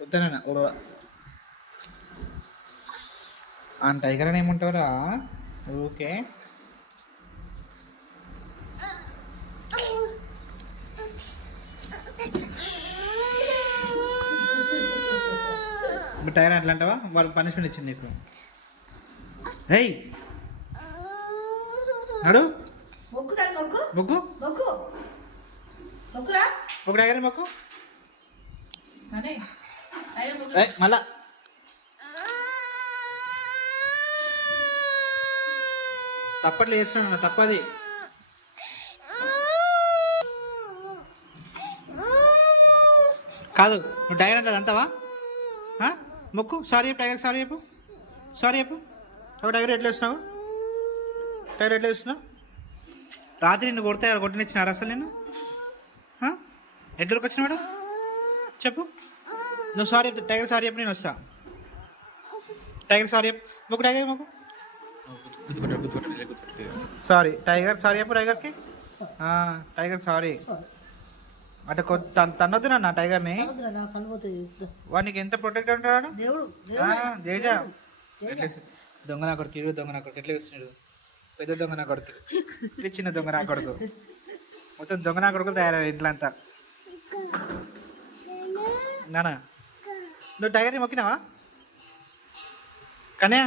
వద్దనా ఆ టైగర్ అని ఏమంటావురా ఓకే. ఇప్పుడు టైగర్ అట్లా అంటావా? వాళ్ళు పనిష్మెంట్ ఇచ్చింది నీకు. హేయ్ నడు మొక్కు మొక్కు మొక్కు మొక్కురా ఒక టైగర్ మొక్కు. అనే మళ్ళా తప్పట్లు వేస్తున్నాను తప్పది. కాదు నువ్వు టైగర్ అంటే అంతావా? మొక్కు సారీ చెప్పు టైగర్, సారీ చెప్పు, సారీ చెప్పు. ఒక టైగర్ ఎట్లా వేస్తున్నావు? టైగర్ ఎట్లా వేస్తున్నావు? రాత్రి నిన్ను కొడితే కొట్టినిచ్చినారు అసలు నేను? ఎట్లకి వచ్చినాడు చెప్పు. నువ్వు సారీ చెప్పు టైగర్, సారీ చెప్పు, నేను వస్తా. టైగర్ సారీ చెప్పు, మొక్కు టైగర్ మొక్కు. సారీ టైగర్, సారీ చెప్పు టైగర్కి. టైగర్ సారీ అంటే తన్నొద్దు నా టైగర్ని. వాడికి ఎంత ప్రొటెక్ట్ ఉంటాడు జేజా. దొంగ నా కొడుకు ఇరు, దొంగ నా కొడుకు ఎట్లా వేస్తున్నాడు? పెద్ద దొంగ నా కొడుకు, ఇది చిన్న దొంగ నా కొడుకు, మొత్తం దొంగ నా కొడుకులు తయారయ్యారు ఇంట్లో అంతా. నానా నువ్వు టైగర్ని మొక్కినావా కన్యా?